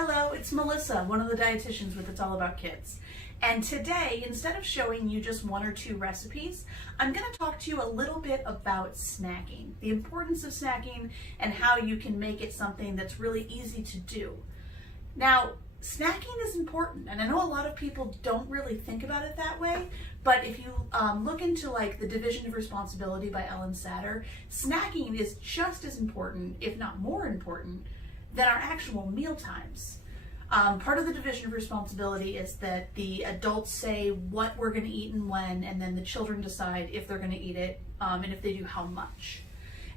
Hello, it's Melissa, one of the dietitians with It's All About Kids. And today, instead of showing you just one or two recipes, I'm going to talk to you a little bit about snacking, the importance of snacking, and how you can make it something that's really easy to do. Now, snacking is important, and I know a lot of people don't really think about it that way, but if you look into like the Division of Responsibility by Ellen Satter, snacking is just as important, if not more important, than our actual meal times. Part of the Division of Responsibility is that the adults say what we're going to eat and when, and then the children decide if they're going to eat it, and if they do, how much.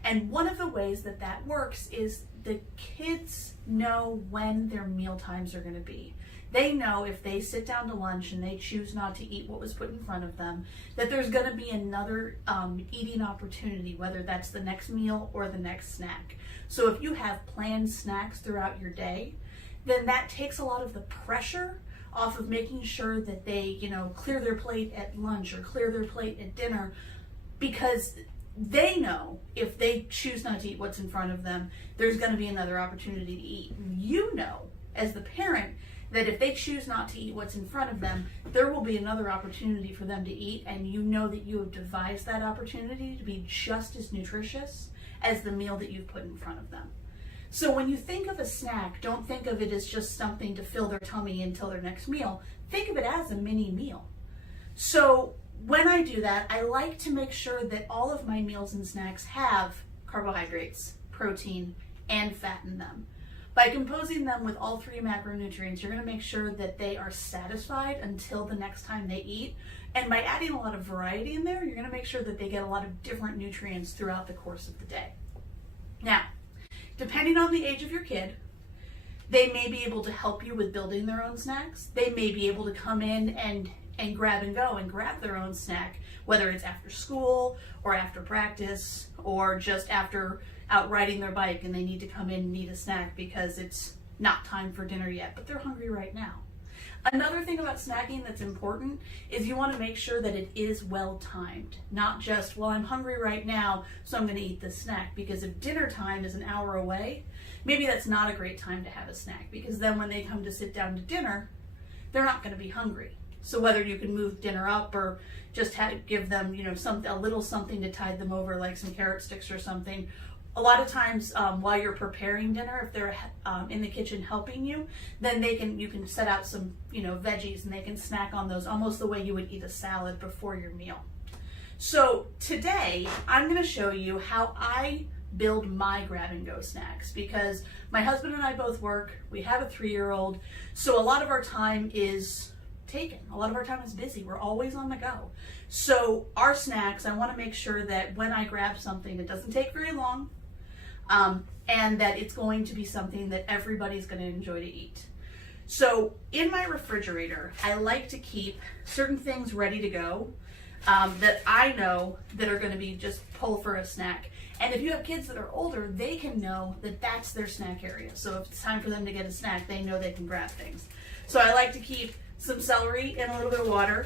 And one of the ways that that works is the kids know when their meal times are going to be. They know if they sit down to lunch and they choose not to eat what was put in front of them, that there's going to be another eating opportunity, whether that's the next meal or the next snack. So if you have planned snacks throughout your day, then that takes a lot of the pressure off of making sure that they, clear their plate at lunch or clear their plate at dinner, because they know if they choose not to eat what's in front of them, there's going to be another opportunity to eat. You know, as the parent, that if they choose not to eat what's in front of them, there will be another opportunity for them to eat, and you know that you have devised that opportunity to be just as nutritious as the meal that you've put in front of them. So when you think of a snack, don't think of it as just something to fill their tummy until their next meal. Think of it as a mini meal. So when I do that, I like to make sure that all of my meals and snacks have carbohydrates, protein, and fat in them. By composing them with all three macronutrients, you're going to make sure that they are satisfied until the next time they eat. And by adding a lot of variety in there, you're going to make sure that they get a lot of different nutrients throughout the course of the day. Now, depending on the age of your kid, they may be able to help you with building their own snacks. They may be able to come in and grab and go and grab their own snack, whether it's after school or after practice or just after out riding their bike and they need to come in and eat a snack because it's not time for dinner yet, but they're hungry right now. Another thing about snacking that's important is you want to make sure that it is well timed, not just, well, I'm hungry right now, so I'm going to eat this snack, because if dinner time is an hour away, maybe that's not a great time to have a snack, because then when they come to sit down to dinner, they're not going to be hungry. So whether you can move dinner up or just give them, a little something to tide them over, like some carrot sticks or something. A lot of times while you're preparing dinner, if they're in the kitchen helping you, then you can set out some, veggies, and they can snack on those almost the way you would eat a salad before your meal. So today I'm going to show you how I build my grab and go snacks, because my husband and I both work. We have a 3-year-old, so a lot of our time is taken. A lot of our time is busy. We're always on the go. So our snacks, I want to make sure that when I grab something, it doesn't take very long, and that it's going to be something that everybody's going to enjoy to eat. So in my refrigerator, I like to keep certain things ready to go that I know that are going to be just pull for a snack. And if you have kids that are older, they can know that that's their snack area. So if it's time for them to get a snack, they know they can grab things. So I like to keep some celery in a little bit of water.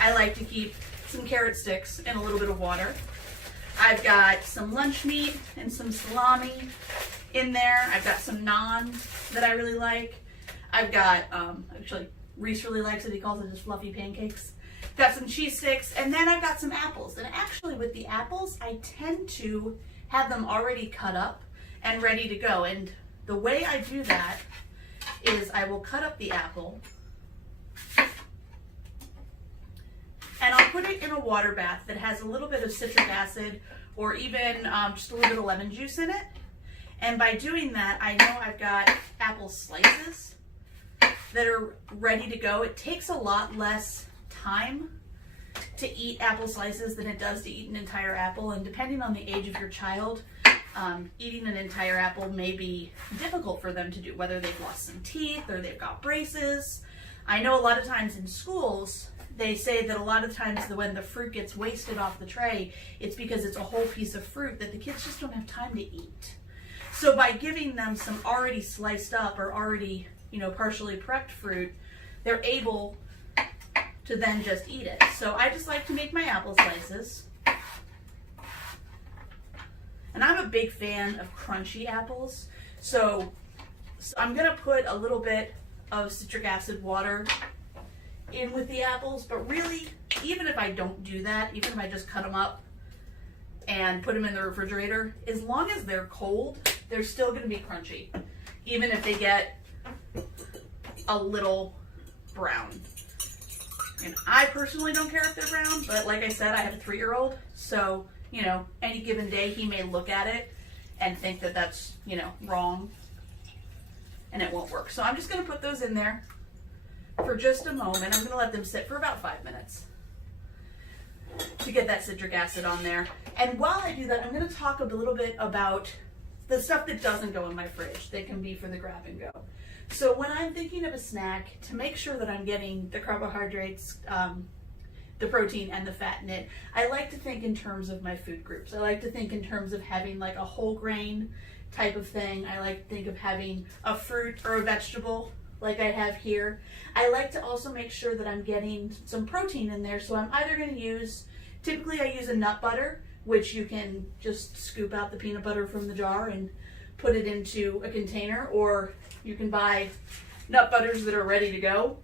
I like to keep some carrot sticks in a little bit of water. I've got some lunch meat and some salami in there. I've got some naan that I really like. I've got, actually, Reese really likes it. He calls it his fluffy pancakes. Got some cheese sticks, and then I've got some apples. And actually with the apples, I tend to have them already cut up and ready to go. And the way I do that is I will cut up the apple, and I'll put it in a water bath that has a little bit of citric acid or even just a little bit of lemon juice in it. And by doing that, I know I've got apple slices that are ready to go. It takes a lot less time to eat apple slices than it does to eat an entire apple. And depending on the age of your child, eating an entire apple may be difficult for them to do, whether they've lost some teeth or they've got braces. I know a lot of times in schools, they say that a lot of times when the fruit gets wasted off the tray, it's because it's a whole piece of fruit that the kids just don't have time to eat. So by giving them some already sliced up or already, partially prepped fruit, they're able to then just eat it. So I just like to make my apple slices. And I'm a big fan of crunchy apples. So So I'm gonna put a little bit of citric acid water in with the apples, but really, even if I don't do that, even if I just cut them up and put them in the refrigerator, as long as they're cold, they're still gonna be crunchy, even if they get a little brown. And I personally don't care if they're brown, but like I said, I have a 3-year-old, so, you know, any given day he may look at it and think that that's, you know, wrong, and it won't work. So I'm just gonna put those in there for just a moment. I'm gonna let them sit for about 5 minutes to get that citric acid on there. And while I do that, I'm gonna talk a little bit about the stuff that doesn't go in my fridge that can be for the grab and go. So when I'm thinking of a snack, to make sure that I'm getting the carbohydrates, the protein and the fat in it, I like to think in terms of my food groups. I like to think in terms of having like a whole grain type of thing. I like to think of having a fruit or a vegetable like I have here. I like to also make sure that I'm getting some protein in there. So I'm either going to use, typically I use a nut butter, which you can just scoop out the peanut butter from the jar and put it into a container, or you can buy nut butters that are ready to go,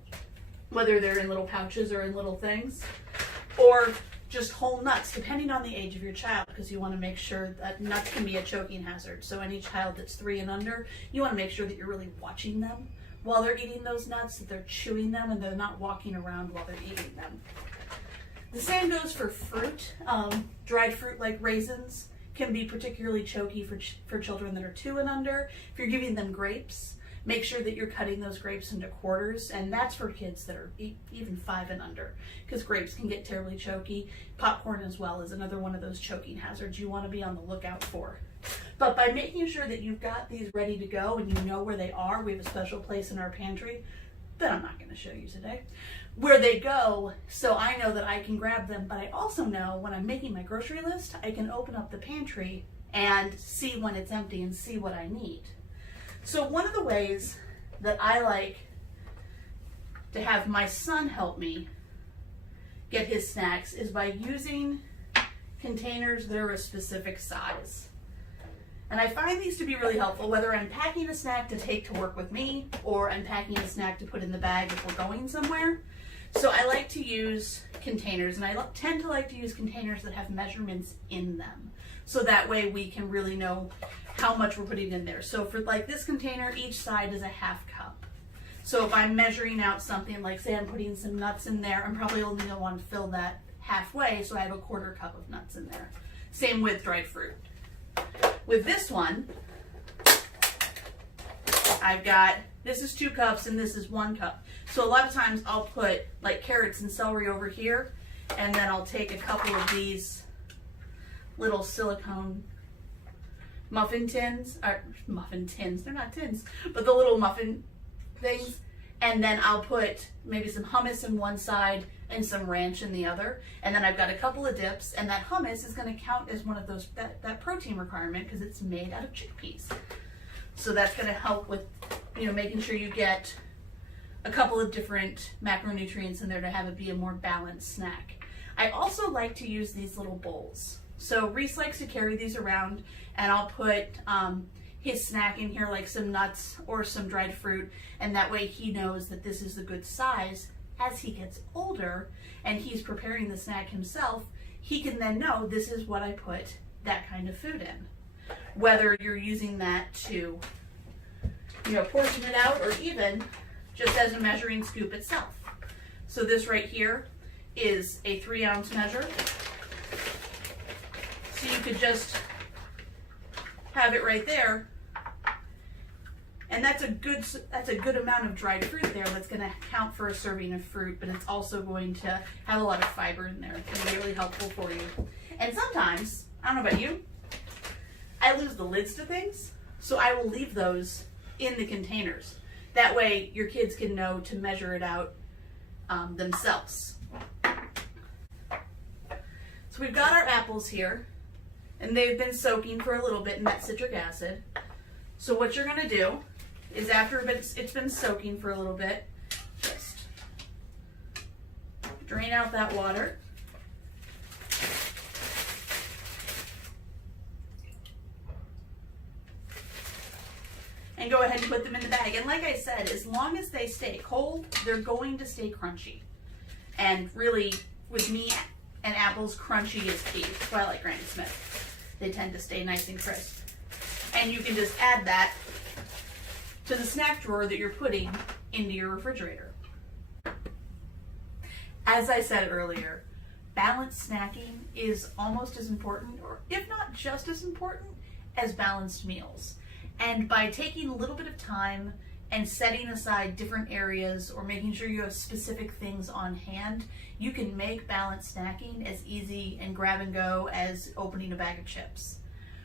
whether they're in little pouches or in little things, or just whole nuts, depending on the age of your child, because you want to make sure that nuts can be a choking hazard. So any child that's 3 and under, you want to make sure that you're really watching them while they're eating those nuts, that they're chewing them and they're not walking around while they're eating them. The same goes for fruit. Dried fruit like raisins can be particularly choky for children that are 2 and under. If you're giving them grapes, make sure that you're cutting those grapes into quarters, and that's for kids that are even 5 and under, because grapes can get terribly choky. Popcorn as well is another one of those choking hazards you want to be on the lookout for. But by making sure that you've got these ready to go and you know where they are, we have a special place in our pantry that I'm not going to show you today, where they go, so I know that I can grab them. But I also know when I'm making my grocery list, I can open up the pantry and see when it's empty and see what I need. So one of the ways that I like to have my son help me get his snacks is by using containers that are a specific size. And I find these to be really helpful, whether I'm packing a snack to take to work with me or I'm packing a snack to put in the bag if we're going somewhere. So I like to use containers, and I tend to like to use containers that have measurements in them. So that way we can really know how much we're putting in there. So for like this container, each side is a 1/2 cup. So if I'm measuring out something, like say I'm putting some nuts in there, I'm probably only going to want to fill that halfway, so I have a 1/4 cup of nuts in there. Same with dried fruit. With this one, I've got, this is 2 cups and this is 1 cup. So a lot of times I'll put like carrots and celery over here, and then I'll take a couple of these little silicone muffin tins, or muffin tins, they're not tins, but the little muffin things, and then I'll put maybe some hummus in one side and some ranch in the other, and then I've got a couple of dips, and that hummus is going to count as one of those, that protein requirement, because it's made out of chickpeas. So that's going to help with, you know, making sure you get a couple of different macronutrients in there to have it be a more balanced snack. I also like to use these little bowls. So Reese likes to carry these around, and I'll put his snack in here, like some nuts or some dried fruit, and that way he knows that this is a good size. As he gets older and he's preparing the snack himself, he can then know this is what I put that kind of food in. Whether you're using that to, you know, portion it out, or even just as a measuring scoop itself. So this right here is a 3-ounce measure. So you could just have it right there, and that's a good amount of dried fruit there. That's going to count for a serving of fruit, but it's also going to have a lot of fiber in there. It's going to be really helpful for you. And sometimes, I don't know about you, I lose the lids to things, so I will leave those in the containers. That way your kids can know to measure it out themselves. So we've got our apples here, and they've been soaking for a little bit in that citric acid. So what you're going to do is, after it's been soaking for a little bit, just drain out that water. And and go ahead and put them in the bag. And like I said, as long as they stay cold, they're going to stay crunchy. And really, with me and apples, crunchy is key. That's why I like Granny Smith. They tend to stay nice and crisp. And you can just add that to the snack drawer that you're putting into your refrigerator. As I said earlier, balanced snacking is almost as important, or if not just as important, as balanced meals. And by taking a little bit of time and setting aside different areas or making sure you have specific things on hand, you can make balanced snacking as easy and grab and go as opening a bag of chips.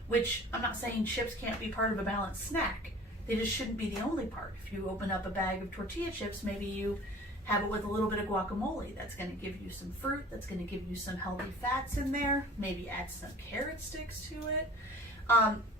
Which, I'm not saying chips can't be part of a balanced snack. They just shouldn't be the only part. If you open up a bag of tortilla chips, maybe you have it with a little bit of guacamole. That's going to give you some fruit. That's going to give you some healthy fats in there. Maybe add some carrot sticks to it.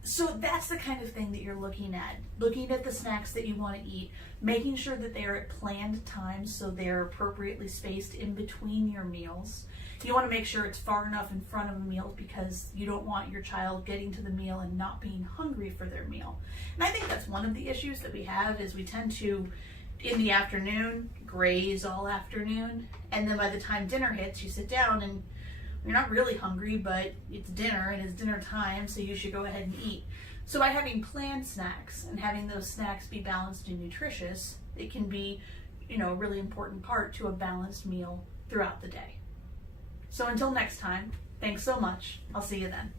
So that's the kind of thing that you're looking at the snacks that you want to eat, making sure that they're at planned times so they're appropriately spaced in between your meals. You want to make sure it's far enough in front of a meal because you don't want your child getting to the meal and not being hungry for their meal. And I think that's one of the issues that we have is we tend to, in the afternoon, graze all afternoon, and then by the time dinner hits, you sit down and you're not really hungry, but it's dinner and it's dinner time, so you should go ahead and eat. So by having planned snacks and having those snacks be balanced and nutritious, it can be, a really important part to a balanced meal throughout the day. So until next time, thanks so much. I'll see you then.